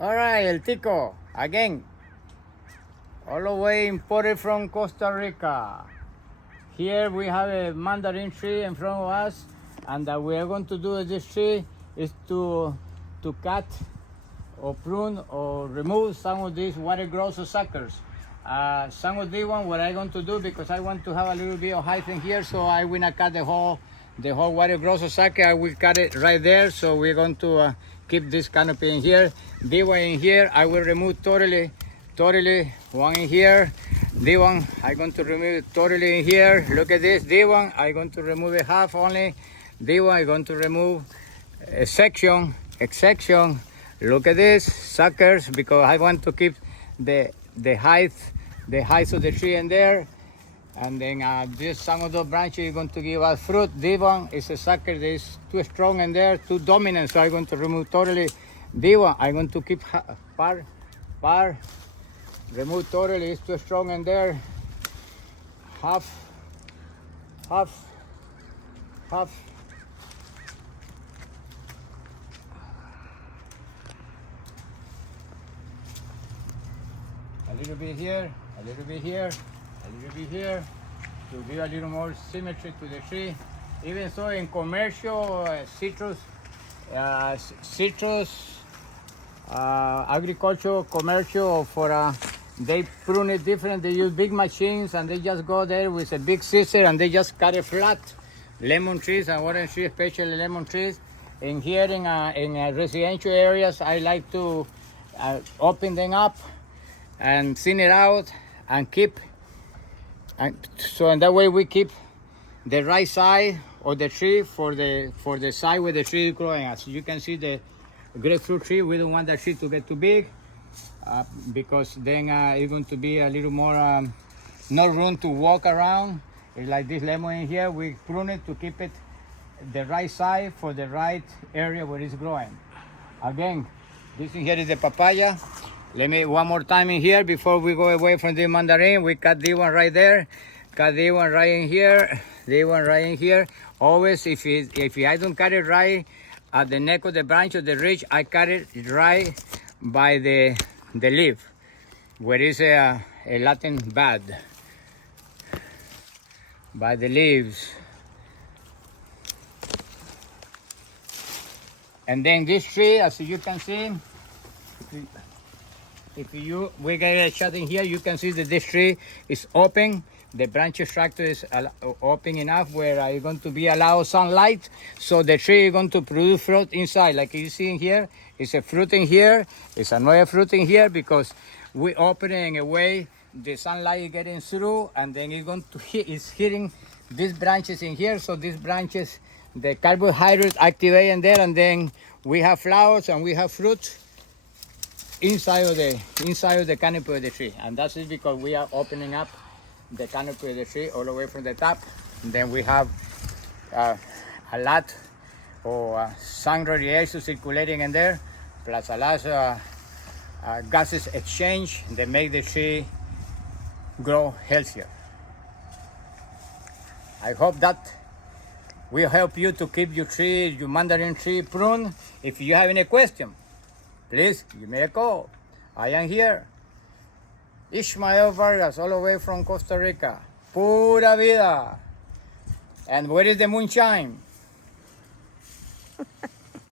All right, El Tico, again. All the way imported from Costa Rica. Here we have a mandarin tree in front of us, and that we are going to do with this tree is to cut or prune or remove some of these water growth suckers. Some of these ones, what I'm going to do, because I want to have a little bit of height in here, so I will not cut the whole water growth sucker. I will cut it right there. So we're going to keep this canopy in here. This one in here, I will remove totally. One in here. This one, I'm going to remove it totally in here. Look at this. This one, I'm going to remove it half only. This one, I'm going to remove a section. Look at this, suckers, because I want to keep the height of the tree in there. And then this, some of those branches are going to give us fruit. This one is a sucker that is too strong in there, too dominant, so I'm going to remove totally. This one, I'm going to keep part. Remove totally, it's too strong in there. Half. A little bit here, a little bit here, a little bit here, to give a little more symmetry to the tree. Even so, in commercial citrus, agriculture, commercial, for they prune it different. They use big machines, and they just go there with a big scissor and they just cut it flat. Lemon trees and orange trees, especially lemon trees. And here in residential areas, I like to open them up and thin it out and keep. So in that way we keep the right side of the tree for the side where the tree is growing. As you can see, the grapefruit tree, we don't want that tree to get too big, because then it's going to be a little more no room to walk around. It's like this lemon in here, we prune it to keep it the right side for the right area where it's growing. Again, this in here is the papaya. Let me one more time in here before we go away from the mandarin. We cut this one right there, cut this one right in here, this one right in here. Always, if I don't cut it right at the neck of the branch of the ridge, I cut it right by the leaf, where is a Latin bud, by the leaves. And then this tree, as you can see, we get a shot in here, you can see that this tree is open. The branch structure is open enough where you're going to be allowed sunlight, so the tree is going to produce fruit inside. Like you see in here, it's a fruit in here, it's another fruit in here, because we open it in a way the sunlight is getting through, and then it's going to it's hitting these branches in here. So these branches, the carbohydrates activate in there, and then we have flowers and we have fruit inside of the canopy of the tree. And that's it, because we are opening up the canopy of the tree all the way from the top. And then we have a lot of sun radiation circulating in there, plus a lot of gases exchange that make the tree grow healthier. I hope that will help you to keep your tree, your mandarin tree, pruned. If you have any question, please give me a call. I am here. Ismael Vargas, all the way from Costa Rica. Pura vida. And where is the moonshine?